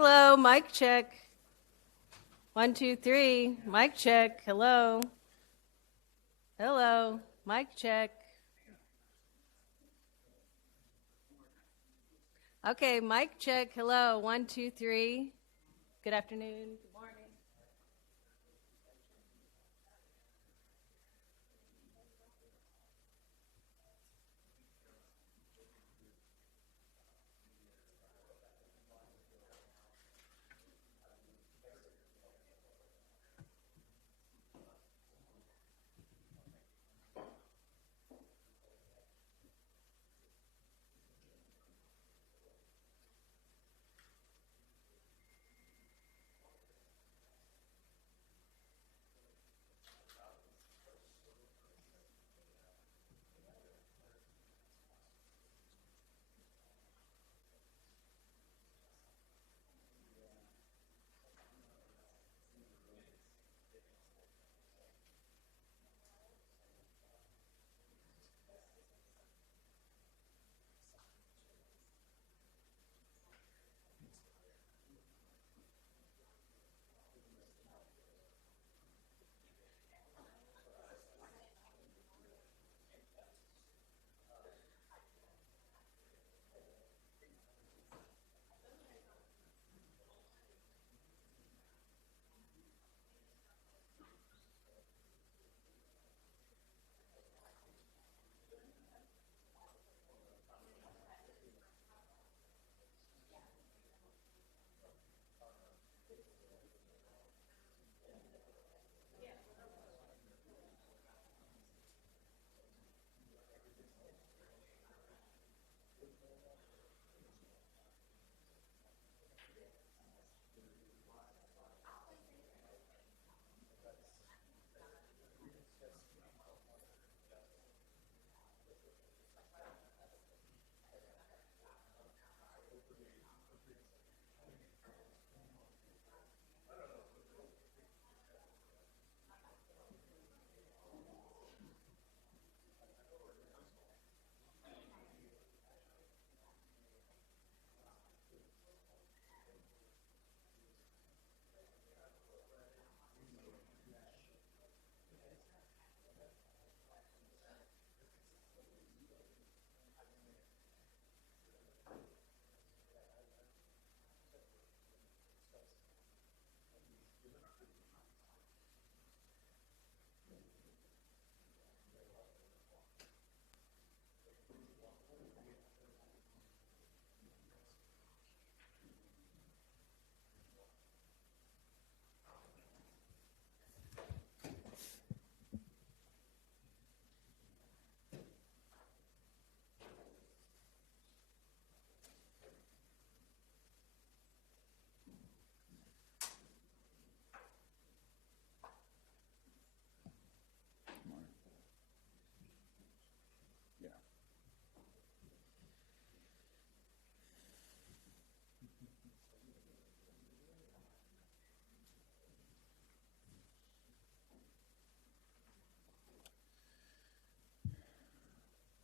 Hello, mic check. 1, 2, 3. Mic check. Hello. Hello. Mic check. Okay, mic check. Hello. 1, 2, 3. Good afternoon. Good morning.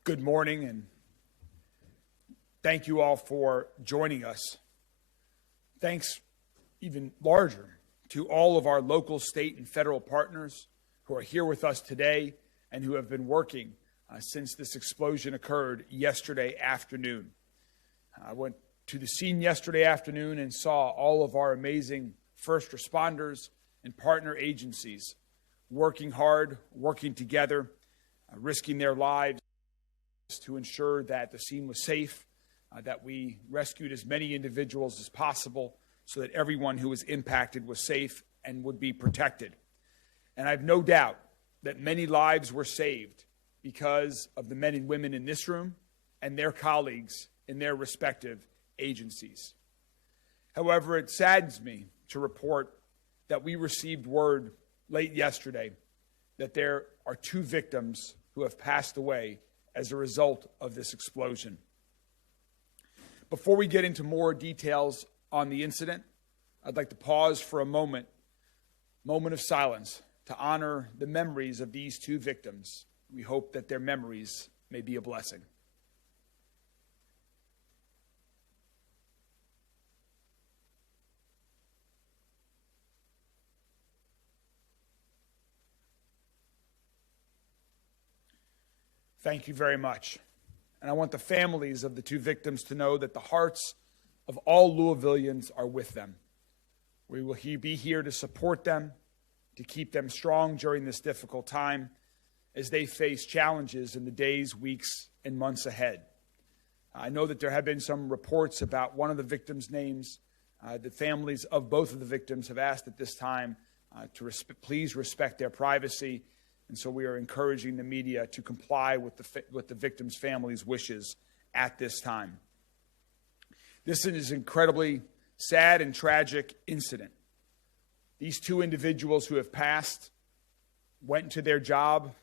Good morning, and thank you all for joining us. Thanks even larger to all of our local, state, and federal partners who are here with us today and who have been working since this explosion occurred yesterday afternoon. I went to the scene yesterday afternoon and saw all of our amazing first responders and partner agencies working hard, working together, risking their lives to ensure that the scene was safe, that we rescued as many individuals as possible so that everyone who was impacted was safe and would be protected. And I have no doubt that many lives were saved because of the men and women in this room and their colleagues in their respective agencies. However, it saddens me to report that we received word late yesterday that there are 2 victims who have passed away as a result of this explosion. Before we get into more details on the incident, I'd like to pause for a moment of silence to honor the memories of these 2 victims. We hope that their memories may be a blessing. Thank you very much. And I want the families of the two victims to know that the hearts of all Louisvillians are with them. We will be here to support them, to keep them strong during this difficult time as they face challenges in the days, weeks, and months ahead. I know that there have been some reports about one of the victims' names. The families of both of the victims have asked at this time to please respect their privacy, and so we are encouraging the media to comply with the victims' families' wishes at this time. This is an incredibly sad and tragic incident. These two individuals who have passed went into their job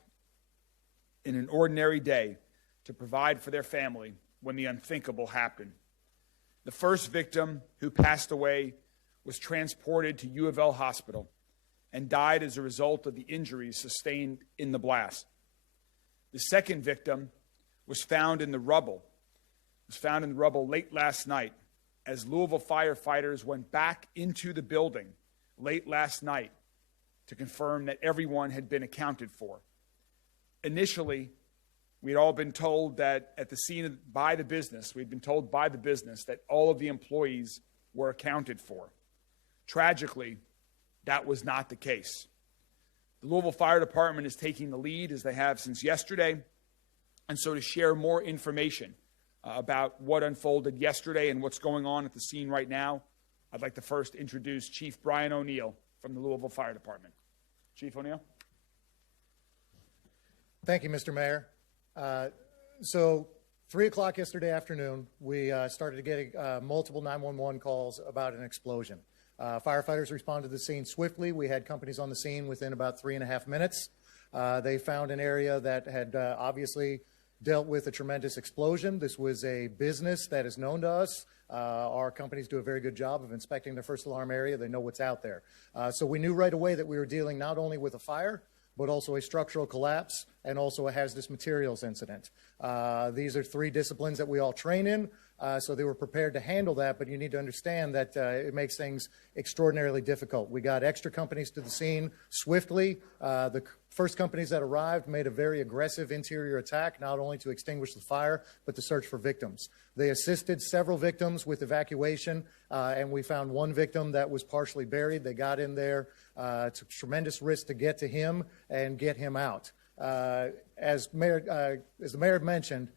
in an ordinary day to provide for their family when the unthinkable happened. The first victim who passed away was transported to U of L Hospital and died as a result of the injuries sustained in the blast. The second victim was found in the rubble. Late last night as Louisville firefighters went back into the building late last night to confirm that everyone had been accounted for. Initially, we had all been told that at the scene by the business, we'd been told by the business that all of the employees were accounted for. Tragically, that was not the case. The Louisville Fire Department is taking the lead, as they have since yesterday, and so to share more information about what unfolded yesterday and what's going on at the scene right now, I'd like to first introduce Chief Brian O'Neill from the Louisville Fire Department. Chief O'Neill. Thank you, Mr. Mayor. So 3 o'clock yesterday afternoon, we started getting multiple 911 calls about an explosion. Firefighters responded to the scene swiftly. We had companies on the scene within about 3.5 minutes. They found an area that had obviously dealt with a tremendous explosion. This was a business that is known to us. Our companies do a very good job of inspecting the first alarm area. They know what's out there. So we knew right away that we were dealing not only with a fire, but also a structural collapse and also a hazardous materials incident. These are 3 disciplines that we all train in, so they were prepared to handle that, but you need to understand that it makes things extraordinarily difficult. We got extra companies to the scene swiftly. The first companies that arrived made a very aggressive interior attack, not only to extinguish the fire, but to search for victims. They assisted several victims with evacuation, and we found one victim that was partially buried. They got in there, took tremendous risk to get to him and get him out. As the mayor mentioned,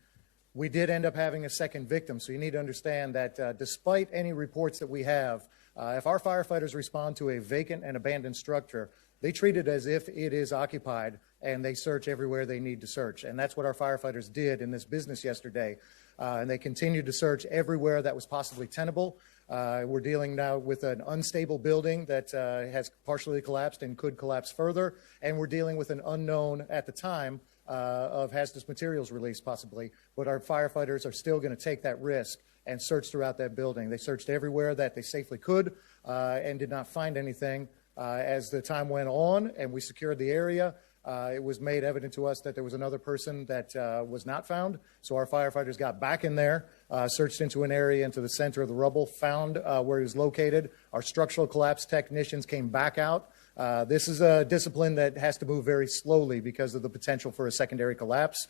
we did end up having a second victim, so you need to understand that despite any reports that we have, if our firefighters respond to a vacant and abandoned structure, they treat it as if it is occupied, and they search everywhere they need to search. And that's what our firefighters did in this business yesterday. And they continued to search everywhere that was possibly tenable. We're dealing now with an unstable building that has partially collapsed and could collapse further. And we're dealing with an unknown at the time of hazardous materials release possibly. But our firefighters are still going to take that risk and search throughout that building. They searched everywhere that they safely could and did not find anything. As the time went on and we secured the area, it was made evident to us that there was another person that was not found. So our firefighters got back in there, searched into an area into the center of the rubble, found where he was located. Our structural collapse technicians came back out. This is a discipline that has to move very slowly because of the potential for a secondary collapse.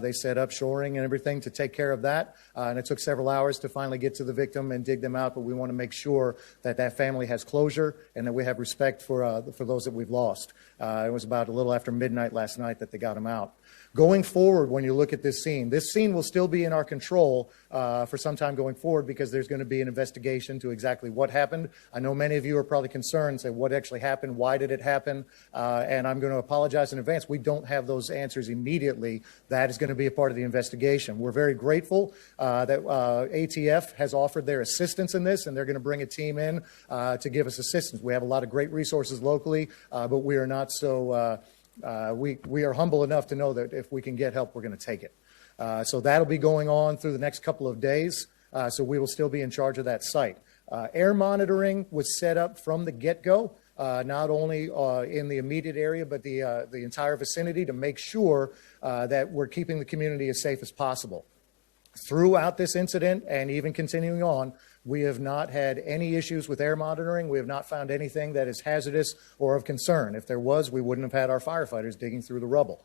They set up shoring and everything to take care of that, and it took several hours to finally get to the victim and dig them out, but we want to make sure that that family has closure and that we have respect for those that we've lost. It was about a little after midnight last night that they got them out. Going forward, when you look at this scene will still be in our control for some time going forward because there's going to be an investigation to exactly what happened. I know many of you are probably concerned, say what actually happened, why did it happen, and I'm going to apologize in advance. We don't have those answers immediately. That is going to be a part of the investigation. We're very grateful that ATF has offered their assistance in this, and they're going to bring a team in to give us assistance. We have a lot of great resources locally, but we are not so... we are humble enough to know that if we can get help, we're going to take it. So that'll be going on through the next couple of days. So we will still be in charge of that site. Air monitoring was set up from the get-go, not only in the immediate area, but the entire vicinity to make sure that we're keeping the community as safe as possible. Throughout this incident and even continuing on, We have not had any issues with air monitoring. We have not found anything that is hazardous or of concern. If there was, we wouldn't have had our firefighters digging through the rubble.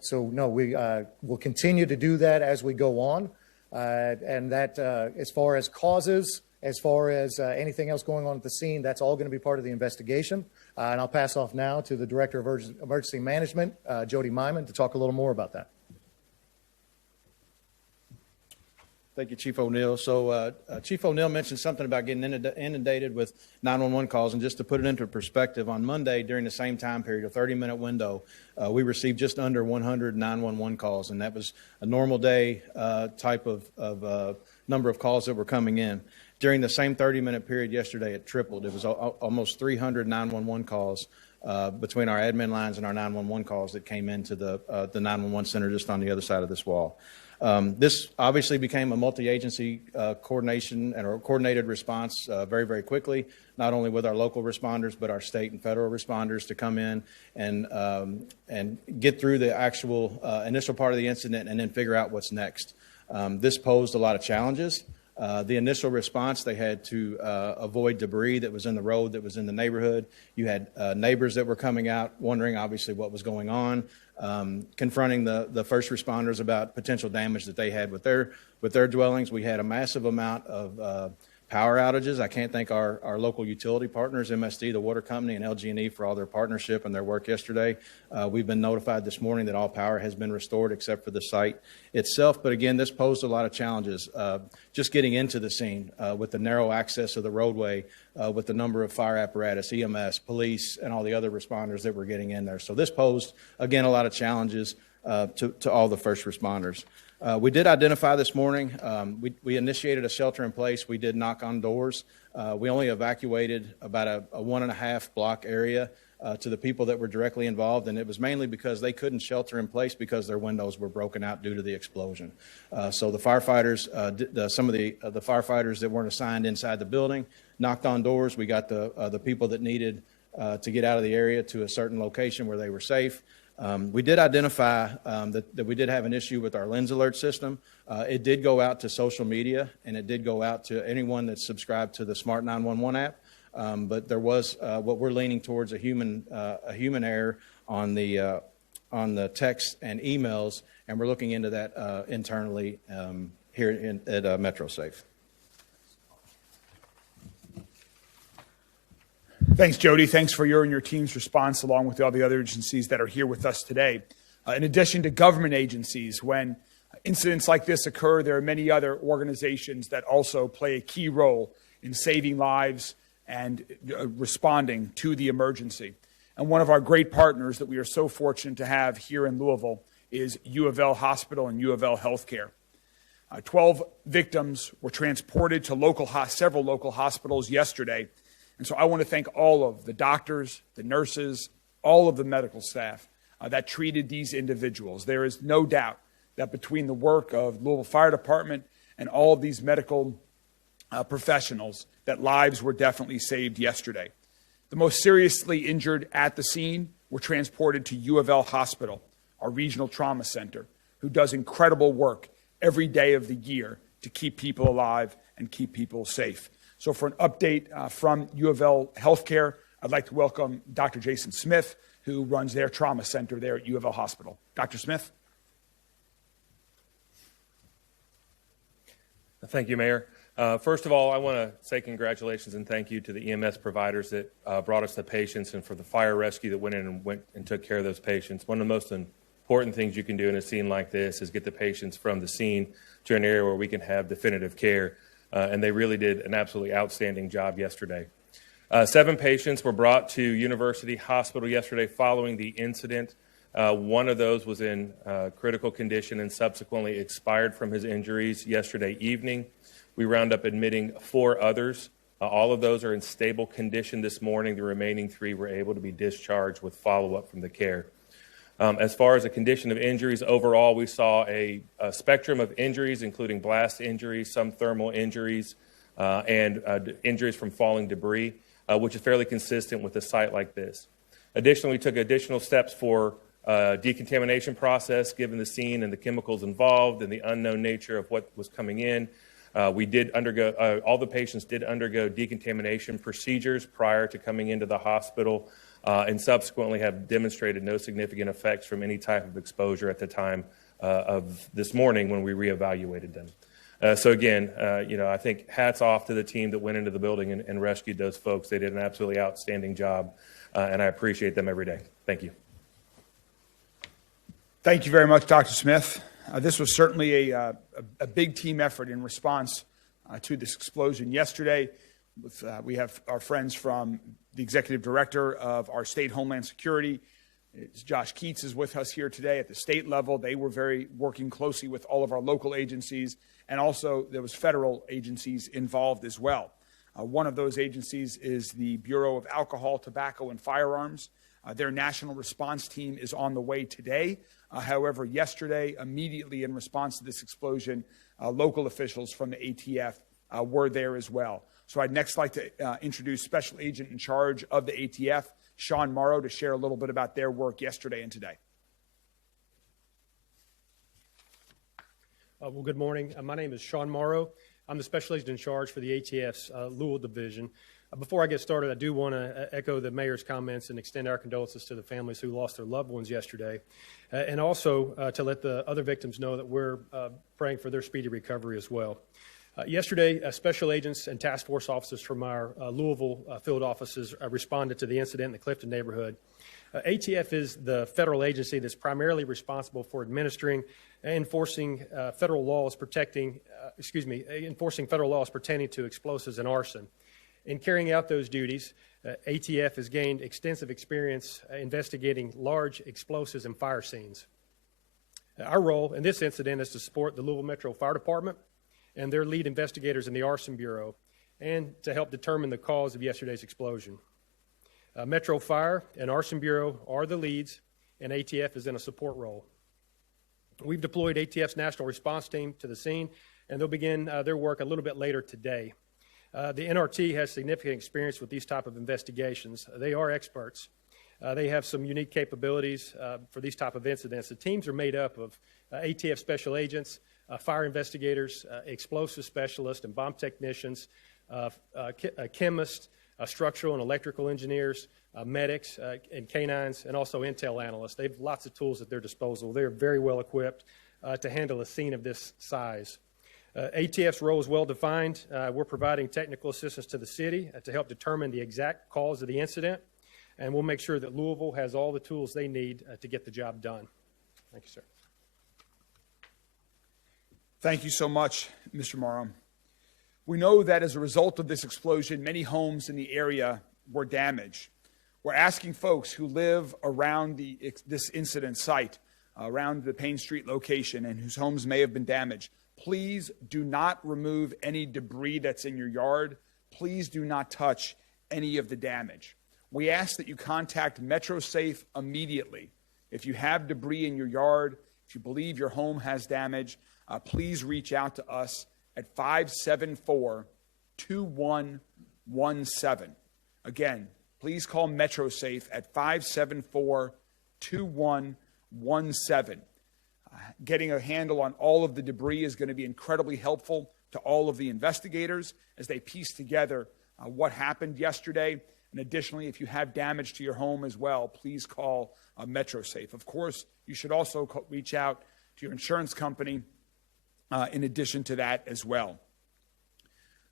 So no, we will continue to do that as we go on. And that, as far as causes, as far as anything else going on at the scene, that's all going to be part of the investigation. And I'll pass off now to the Director of Emergency Management, Jody Myman, to talk a little more about that. Thank you, Chief O'Neill. So Chief O'Neill mentioned something about getting inundated with 911 calls. And just to put it into perspective, on Monday, during the same time period, a 30-minute window, we received just under 100 911 calls. And that was a normal day type of number of calls that were coming in. During the same 30-minute period yesterday, it tripled. It was almost 300 911 calls between our admin lines and our 911 calls that came into the 911 center just on the other side of this wall. This obviously became a multi-agency coordination and a coordinated response very, very quickly, not only with our local responders, but our state and federal responders to come in and get through the actual initial part of the incident and then figure out what's next. This posed a lot of challenges. The initial response, they had to avoid debris that was in the road, that was in the neighborhood. You had neighbors that were coming out wondering, obviously, what was going on, confronting the first responders about potential damage that they had with their dwellings. We had a massive amount of power outages. I can't thank our local utility partners, MSD, the water company, and LG&E for all their partnership and their work yesterday. We've been notified this morning that all power has been restored except for the site itself. But again, this posed a lot of challenges. Just getting into the scene with the narrow access of the roadway, with the number of fire apparatus, EMS, police, and all the other responders that were getting in there. So this posed, again, a lot of challenges to all the first responders. We did identify this morning. We initiated a shelter in place. We did knock on doors. We only evacuated about a 1.5 block area to the people that were directly involved, and it was mainly because they couldn't shelter in place because their windows were broken out due to the explosion. So the firefighters, some of the firefighters that weren't assigned inside the building, knocked on doors. We got the people that needed to get out of the area to a certain location where they were safe. We did identify that we did have an issue with our Lens Alert system. It did go out to social media, and it did go out to anyone that's subscribed to the Smart 911 app. But there was what we're leaning towards a human error on the text and emails, and we're looking into that internally here at MetroSafe. Thanks, Jody. Thanks for your and your team's response, along with all the other agencies that are here with us today. In addition to government agencies, when incidents like this occur, there are many other organizations that also play a key role in saving lives and responding to the emergency. And one of our great partners that we are so fortunate to have here in Louisville is U of L Hospital and U of L Healthcare. 12 victims were transported to several local hospitals yesterday. And so I want to thank all of the doctors, the nurses, all of the medical staff that treated these individuals. There is no doubt that between the work of Louisville Fire Department and all of these medical professionals, that lives were definitely saved yesterday. The most seriously injured at the scene were transported to U of L Hospital, our regional trauma center, who does incredible work every day of the year to keep people alive and keep people safe. So for an update from U of L Healthcare, I'd like to welcome Dr. Jason Smith, who runs their trauma center there at U of L Hospital. Dr. Smith. Thank you, Mayor. First of all, I want to say congratulations and thank you to the EMS providers that brought us the patients and for the fire rescue that went in and took care of those patients. One of the most important things you can do in a scene like this is get the patients from the scene to an area where we can have definitive care. And they really did an absolutely outstanding job yesterday. 7 patients were brought to University Hospital yesterday following the incident. One of those was in critical condition and subsequently expired from his injuries yesterday evening. We wound up admitting 4 others. All of those are in stable condition this morning. The remaining 3 were able to be discharged with follow-up from the care. As far as the condition of injuries, overall, we saw a spectrum of injuries, including blast injuries, some thermal injuries, and injuries from falling debris, which is fairly consistent with a site like this. Additionally, we took additional steps for decontamination process, given the scene and the chemicals involved and the unknown nature of what was coming in. We did undergo, all the patients did undergo decontamination procedures prior to coming into the hospital, and subsequently have demonstrated no significant effects from any type of exposure at the time of this morning when we reevaluated them. So again, I think hats off to the team that went into the building and rescued those folks. They did an absolutely outstanding job, and I appreciate them every day. Thank you. Thank you very much, Dr. Smith. This was certainly a big team effort in response to this explosion yesterday. We have our friends from the executive director of our state Homeland Security. Josh Keats is with us here today at the state level. They were working closely with all of our local agencies, and also there was federal agencies involved as well. One of those agencies is the Bureau of Alcohol, Tobacco, and Firearms. Their national response team is on the way today. However, yesterday, immediately in response to this explosion, local officials from the ATF were there as well. So I'd next like to introduce Special Agent in charge of the ATF, Sean Morrow, to share a little bit about their work yesterday and today. Well, good morning. My name is Sean Morrow. I'm the Special Agent in charge for the ATF's Louisville Division. Before I get started, I do want to echo the mayor's comments and extend our condolences to the families who lost their loved ones yesterday, and also to let the other victims know that we're praying for their speedy recovery as well. Yesterday, special agents and task force officers from our Louisville field offices responded to the incident in the Clifton neighborhood. ATF is the federal agency that's primarily responsible for administering and enforcing federal laws pertaining to explosives and arson. In carrying out those duties, ATF has gained extensive experience investigating large explosives and fire scenes. Our role in this incident is to support the Louisville Metro Fire Department and their lead investigators in the Arson Bureau, and to help determine the cause of yesterday's explosion. Metro Fire and Arson Bureau are the leads, and ATF is in a support role. We've deployed ATF's National Response Team to the scene, and they'll begin their work a little bit later today. The NRT has significant experience with these type of investigations. They are experts. They have some unique capabilities for these type of incidents. The teams are made up of ATF special agents, fire investigators, explosive specialists and bomb technicians, chemists, structural and electrical engineers, medics and canines, and also intel analysts. They have lots of tools at their disposal. They're very well equipped to handle a scene of this size. ATF's role is well defined. We're providing technical assistance to the city to help determine the exact cause of the incident, and we'll make sure that Louisville has all the tools they need to get the job done. Thank you, sir. Thank you so much, Mr. Morrow. We know that as a result of this explosion, many homes in the area were damaged. We're asking folks who live around this incident site, around the Payne Street location, and whose homes may have been damaged, please do not remove any debris that's in your yard. Please do not touch any of the damage. We ask that you contact MetroSafe immediately. If you have debris in your yard, if you believe your home has damage, please reach out to us at 574-2117. Again, please call MetroSafe at 574-2117. Getting a handle on all of the debris is going to be incredibly helpful to all of the investigators as they piece together what happened yesterday. And additionally, if you have damage to your home as well, please call MetroSafe. Of course, you should also reach out to your insurance company in addition to that as well.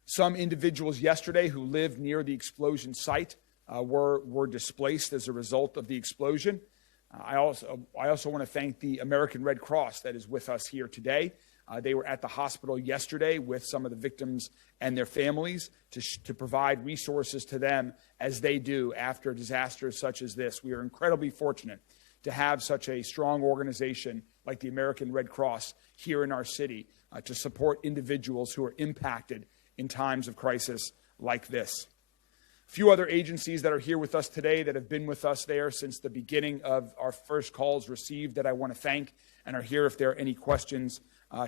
Some individuals yesterday who lived near the explosion site were displaced as a result of the explosion. I also want to thank the American Red Cross that is with us here today. They were at the hospital yesterday with some of the victims and their families to provide resources to them as they do after disasters such as this. We are incredibly fortunate to have such a strong organization like the American Red Cross here in our city to support individuals who are impacted in times of crisis like this. A few other agencies that are here with us today that have been with us there since the beginning of our first calls received that I want to thank and are here if there are any questions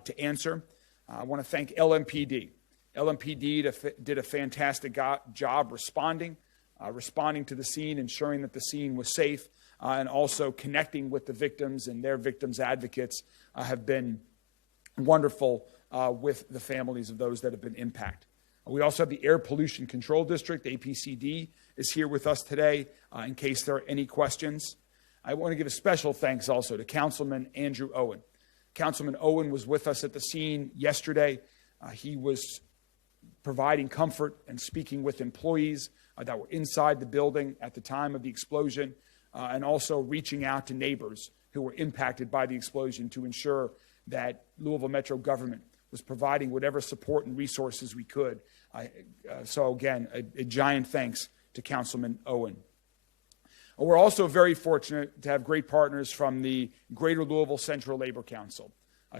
to answer. I want to thank LMPD. LMPD did a fantastic job responding to the scene, ensuring that the scene was safe, and also connecting with the victims, and their victims' advocates have been wonderful with the families of those that have been impacted. We also have the Air Pollution Control District, APCD, is here with us today in case there are any questions. I want to give a special thanks also to Councilman Andrew Owen. Councilman Owen was with us at the scene yesterday. He was providing comfort and speaking with employees that were inside the building at the time of the explosion, and also reaching out to neighbors who were impacted by the explosion to ensure that Louisville Metro government was providing whatever support and resources we could. So again, a giant thanks to Councilman Owen. We're also very fortunate to have great partners from the Greater Louisville Central Labor Council.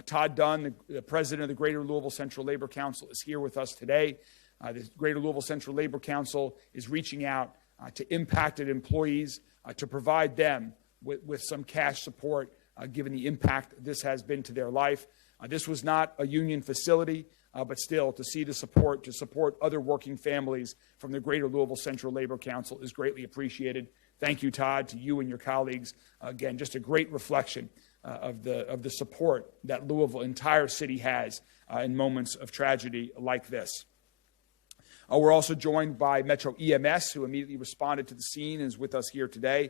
Todd Dunn, the president of the Greater Louisville Central Labor Council, is here with us today. The Greater Louisville Central Labor Council is reaching out to impacted employees to provide them with some cash support given the impact this has been to their life. This was not a union facility, but still to see the support, to support other working families from the Greater Louisville Central Labor Council is greatly appreciated. Thank you, Todd, to you and your colleagues. Again, just a great reflection of the support that Louisville entire city has in moments of tragedy like this. We're also joined by Metro EMS, who immediately responded to the scene and is with us here today.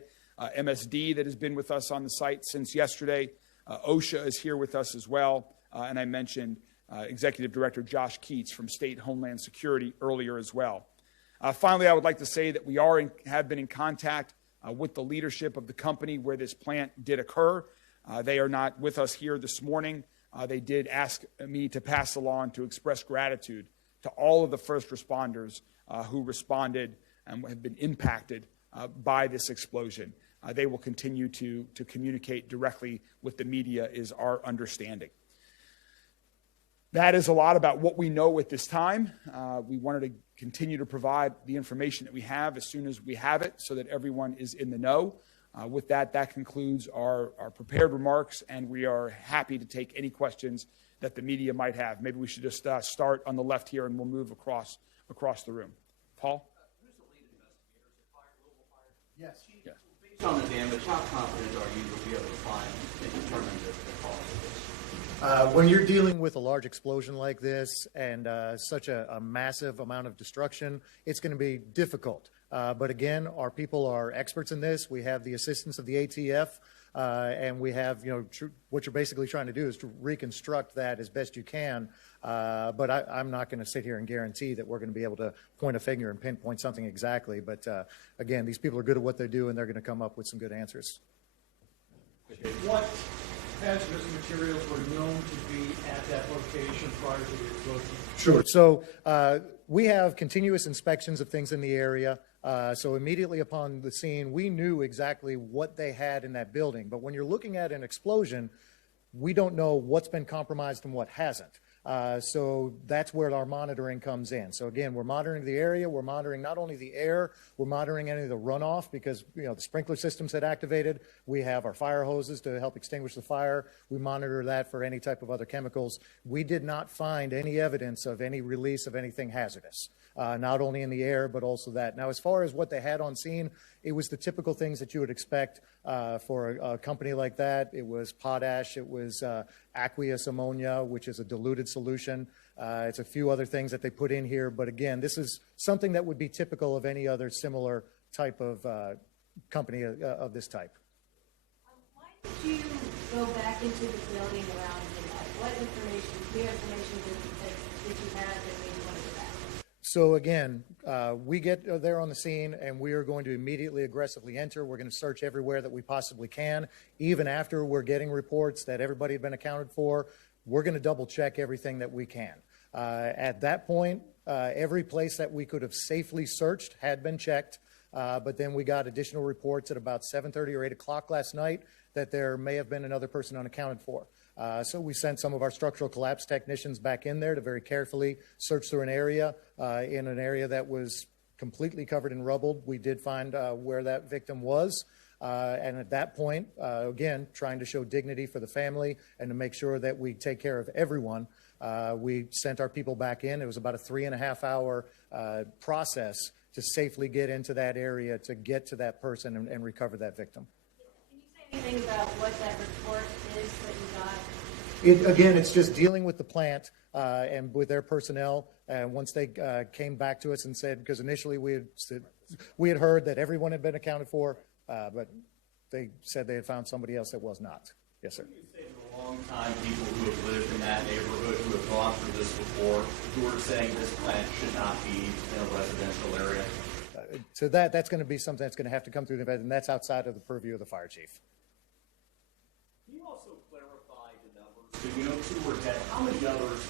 MSD, that has been with us on the site since yesterday. OSHA is here with us as well. And I mentioned Executive Director Josh Keats from State Homeland Security earlier as well. Finally, I would like to say that we have been in contact with the leadership of the company where this plant did occur. They are not with us here this morning. They did ask me to pass along to express gratitude to all of the first responders who responded and have been impacted by this explosion. They will continue to communicate directly with the media, is our understanding. That is a lot about what we know at this time. We wanted to continue to provide the information that we have as soon as we have it so that everyone is in the know. With that, that concludes our prepared remarks, and we are happy to take any questions that the media might have. Maybe we should just start on the left here, and we'll move across the room. Paul? Who's the lead investigators at Louisville Fire? Yes. Yes. Based on the damage, how confident are you you'll be able to find and determine the cause of this? When you're dealing with a large explosion like this and such a massive amount of destruction, it's going to be difficult. But again, our people are experts in this. We have the assistance of the ATF, and we have, what you're basically trying to do is to reconstruct that as best you can. But I'm not going to sit here and guarantee that we're going to be able to point a finger and pinpoint something exactly. But again, these people are good at what they do, and they're going to come up with some good answers. What hazardous materials were known to be at that location prior to the explosion? Sure. So we have continuous inspections of things in the area. So immediately upon the scene, we knew exactly what they had in that building. But when you're looking at an explosion, we don't know what's been compromised and what hasn't. So that's where our monitoring comes in. So again, we're monitoring the area. We're monitoring not only the air, we're monitoring any of the runoff because the sprinkler systems had activated. We have our fire hoses to help extinguish the fire. We monitor that for any type of other chemicals. We did not find any evidence of any release of anything hazardous, not only in the air, but also that. Now, as far as what they had on scene, it was the typical things that you would expect for a company like that. It was potash, it was aqueous ammonia, which is a diluted solution. It's a few other things that they put in here. But again, this is something that would be typical of any other similar type of company of this type. Why did you go back into the building around midnight? What new information did you have that made you want to go back? So again, we get there on the scene and we are going to immediately aggressively enter. We're going to search everywhere that we possibly can. Even after we're getting reports that everybody had been accounted for, we're going to double check everything that we can. At that point, every place that we could have safely searched had been checked. But then we got additional reports at about 7:30 or 8 o'clock last night that there may have been another person unaccounted for. So we sent some of our structural collapse technicians back in there to very carefully search through an area. In an area that was completely covered in rubble, we did find where that victim was. And at that point, again, trying to show dignity for the family and to make sure that we take care of everyone, we sent our people back in. It was about a 3.5-hour process to safely get into that area to get to that person and recover that victim. Can you say anything about what that report is that you got? Again, it's just dealing with the plant and with their personnel. And once they came back to us and said, because initially we had heard that everyone had been accounted for, but they said they had found somebody else that was not. Yes, sir. You say for a long time, people who have lived in that neighborhood, who have gone through this before, who are saying this plant should not be in a residential area. So that's going to be something that's going to have to come through the vet, and that's outside of the purview of the fire chief. Can you also clarify the numbers? So you know 2 were dead. How many others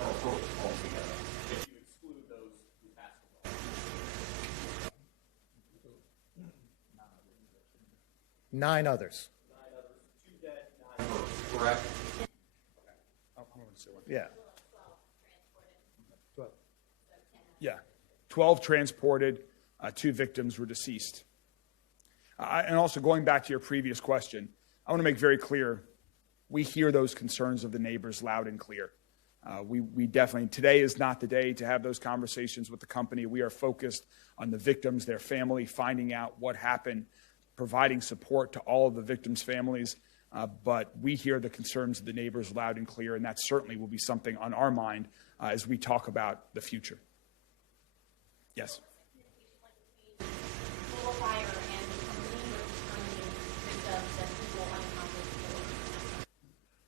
are hurt altogether, if you exclude those who passed away? 9 others. 9 others. 2 dead, 9 hurt, correct? Yeah. Yeah. 12 transported, 2 victims were deceased. And also going back to your previous question, I want to make very clear, we hear those concerns of the neighbors loud and clear. We definitely, today is not the day to have those conversations with the company. We are focused on the victims, their family, finding out what happened, providing support to all of the victims' families. But we hear the concerns of the neighbors loud and clear, and that certainly will be something on our mind as we talk about the future. Yes.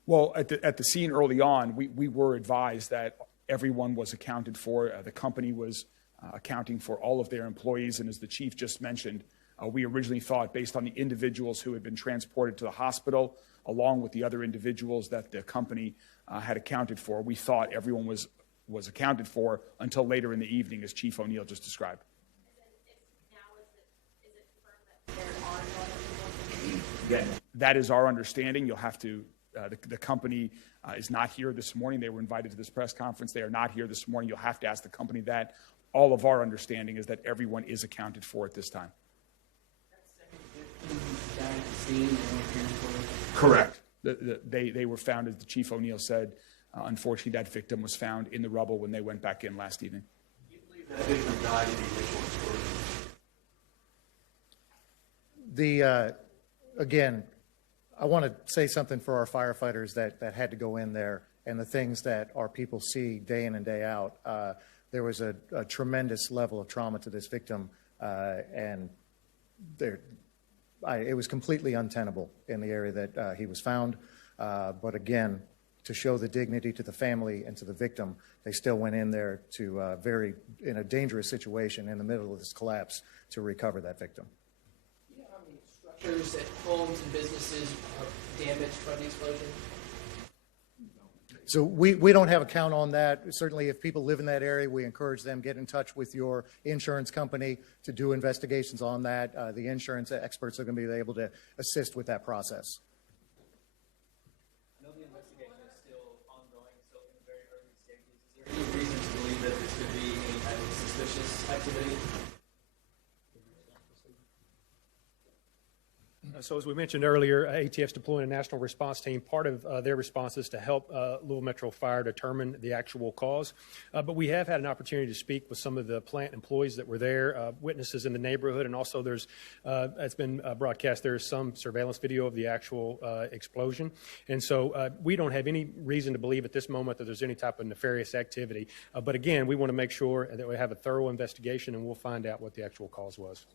Well, at the scene early on, we were advised that everyone was accounted for. The company was accounting for all of their employees, and as the chief just mentioned, we originally thought, based on the individuals who had been transported to the hospital, along with the other individuals that the company had accounted for, we thought everyone was accounted for until later in the evening, as Chief O'Neill just described. That is our understanding. You'll have to, the company is not here this morning. They were invited to this press conference. They are not here this morning. You'll have to ask the company that. All of our understanding is that everyone is accounted for at this time. Correct. They were found, as the Chief O'Neill said. Unfortunately, that victim was found in the rubble when they went back in last evening. Do you believe that victim died in the initial explosion? Again, I want to say something for our firefighters that had to go in there and the things that our people see day in and day out. There was a tremendous level of trauma to this victim, and it was completely untenable in the area that he was found. But again, to show the dignity to the family and to the victim, they still went in there to in a dangerous situation in the middle of this collapse to recover that victim. Do you know how many structures at homes and businesses are damaged by the explosion? So we don't have a count on that. Certainly, if people live in that area, we encourage them, get in touch with your insurance company to do investigations on that. The insurance experts are going to be able to assist with that process. I know the investigation is still ongoing, still in very early stages. Is there any reason to believe that this could be any type of suspicious activity? So as we mentioned earlier, ATF's deploying a national response team. Part of their response is to help Louisville Metro Fire determine the actual cause. But we have had an opportunity to speak with some of the plant employees that were there, witnesses in the neighborhood, and also there's, it's been broadcast, there's some surveillance video of the actual explosion. And so we don't have any reason to believe at this moment that there's any type of nefarious activity. But again, we want to make sure that we have a thorough investigation, and we'll find out what the actual cause was.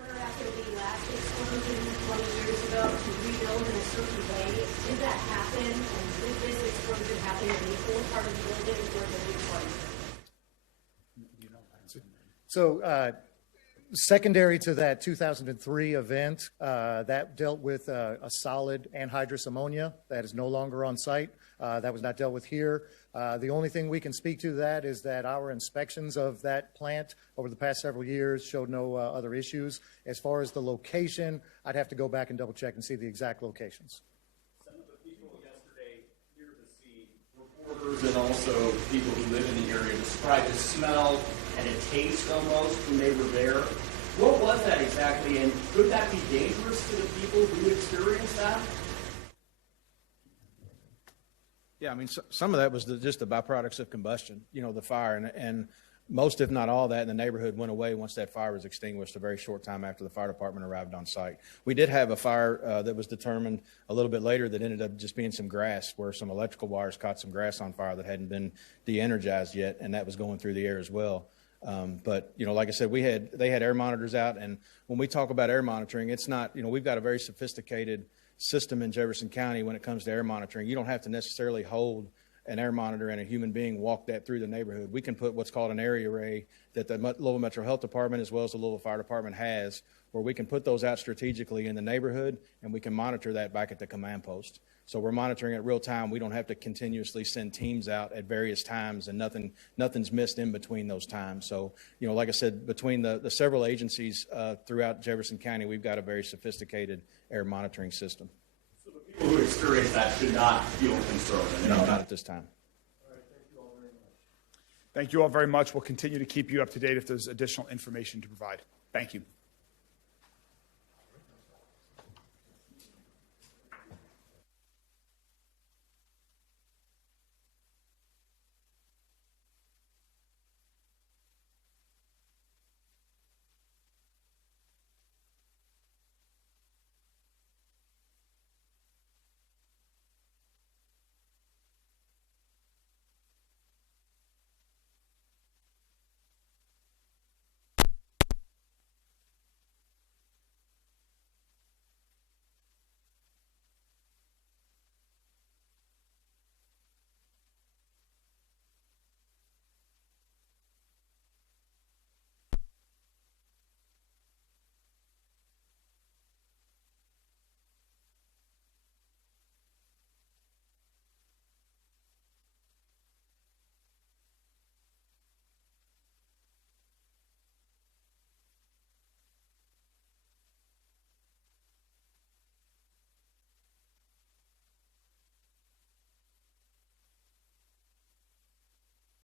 After the last explosion 20 years ago to rebuild in a certain way, did that happen? And did this explosion happen in the old part of the building or the new part? So secondary to that 2003 event, that dealt with a solid anhydrous ammonia that is no longer on site. That was not dealt with here. The only thing we can speak to that is that our inspections of that plant over the past several years showed no other issues. As far as the location, I'd have to go back and double check and see the exact locations. Some of the people yesterday near the scene, reporters and also people who live in the area, described a smell and a taste almost when they were there. What was that exactly, and could that be dangerous to the people who experienced that? Yeah, I mean, some of that was just the byproducts of combustion, you know, the fire. And most, if not all, that in the neighborhood went away once that fire was extinguished a very short time after the fire department arrived on site. We did have a fire that was determined a little bit later that ended up just being some grass, where some electrical wires caught some grass on fire that hadn't been de-energized yet, and that was going through the air as well. But, like I said, they had air monitors out, and when we talk about air monitoring, it's not, we've got a very sophisticated system in Jefferson County when it comes to air monitoring. You don't have to necessarily hold an air monitor and a human being walk that through the neighborhood. We can put what's called an area array that the Louisville Metro Health Department as well as the Louisville Fire Department has, where we can put those out strategically in the neighborhood, and we can monitor that back at the command post. So we're monitoring it real time. We don't have to continuously send teams out at various times, and nothing's missed in between those times. So, like I said, between the several agencies throughout Jefferson County, we've got a very sophisticated air monitoring system. So the people who experience that should not feel concerned. No, not at this time. All right, thank you all very much. Thank you all very much. We'll continue to keep you up to date if there's additional information to provide. Thank you.